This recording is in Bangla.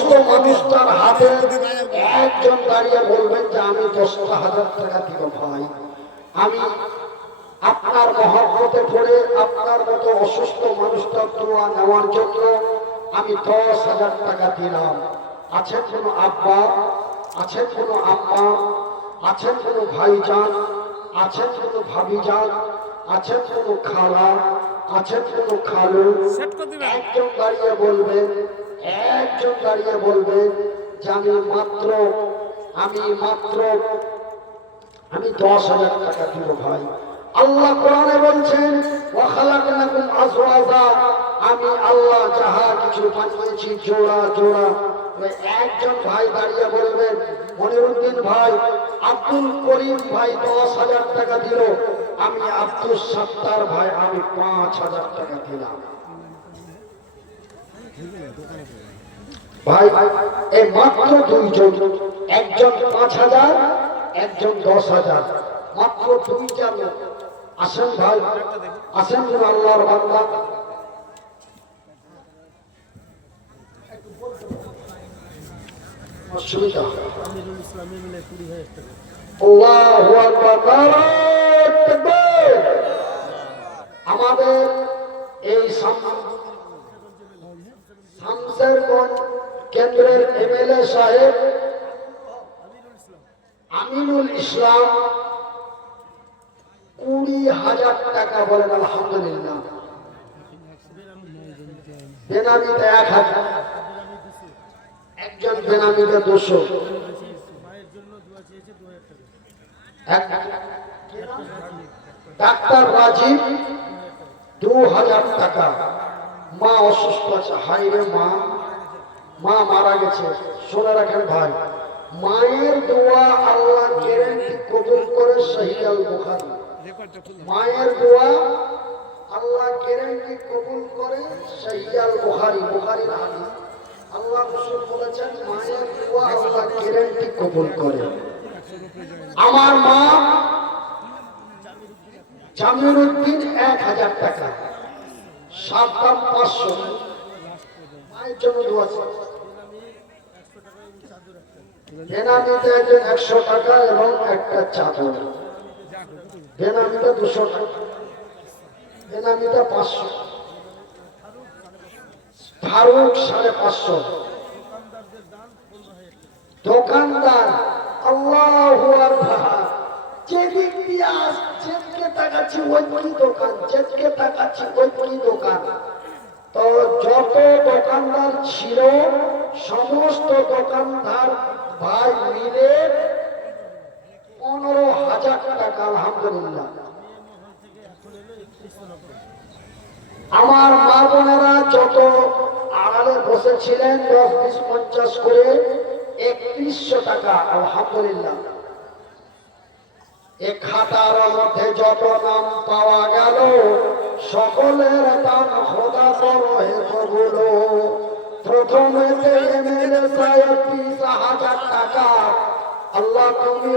সমস্ত মানুষটার হাতে একজন দাঁড়িয়ে বলবেন যে আমি দশটা হাজার টাকা দিব ভাই। আমি আপনার মহব্বতে পড়ে আপনার মতো অসুস্থ মানুষটার দোয়া নেওয়ার জন্য আমি দশ হাজার টাকা দিলাম। আছেন কোনো আব্বা? আছেন কোনো আম্মা আছেন কোনো ভাইজান? আছেন কোনো ভাবিজান? আছেন কোনো খালা? আছেন কোনো খালু? একজন দাঁড়িয়ে বলবেন একজন দাঁড়িয়ে বলবেন যে আমি মাত্র আমি মাত্র, আমি দশ হাজার টাকা দিব ভাই। আল্লাহ কোরআনে বলছেন আমি আল্লাহ যাহা কিছু বানিয়েছি, জোড়া জোড়া। একজন ভাই দাঁড়িয়ে বলবেন মনিরুদ্দিন ভাই, আব্দুল করিম ভাই দশ হাজার টাকা দিল। আমি আব্দুল সত্তার ভাই, আমি পাঁচ হাজার টাকা দিলাম। ভাই এই মাত্র দুইজন। একজন পাঁচ হাজার, একজন দশ হাজার। মাত্র দুইটা লোক। আসেন ভাই, আসেন আল্লাহর বান্দা। আমাদের এই সাম- কেন্দ্রের এমএলএ সাহেব, আমিনুল ইসলাম, কুড়ি হাজার টাকা বলেন, আলহামদুলিল্লাহ। বেনামিতে এক হাজার। একজন বেনামিতে দুশো। ডাক্তার রাজীব, দু হাজার টাকা। মা অসুস্থ আছে। হাই রে মা। মা মারা গেছে। শুনে রাখেন ভাই, মায়ের দোয়া আল্লাহ গ্যারেন্টি কবুল করে সহিয়াল বুখারি। মায়ের দোয়া আল্লাহ গ্যারেন্টি কবুল করে সহিয়াল বুখারি। বুখারির হাদিস, আল্লাহ রসুল বলেছেন, মায়ের দোয়া আল্লাহ গ্যারেন্টি কবুল করে। আমার মা জামির উদ্দিন এক হাজার টাকা, সাত দাম পাঁচশো। মায়ের জন্য দোয়া। বেনামিতে একজন একশো টাকা এবং একটা চাদর। বেনামিতে দুশো টাকা বেনামিতে পাঁচশো, ফারুক সাড়ে পাঁচশো। দোকানদার, আল্লাহ যেদিক দিয়ে আস যেদিকে ওই দোকান? যেদিকে তাকাচ্ছি, ওই দোকান? তো যত দোকানদার ছিল, সমস্ত দোকানদার ভাই মিলে পনেরো হাজার টাকা, আলহামদুলিল্লাহ। আমার মা বোনেরা যত আড়ালে বসেছিলেন, দশ বিশ পঞ্চাশ করে, একত্রিশশো টাকা, আলহামদুলিল্লাহ। এ খাতার মধ্যে যত নাম পাওয়া গেল সকলের দান খোদা করো হে প্রথমে সাহেব বিশ হাজার টাকা আল্লাহ তুমি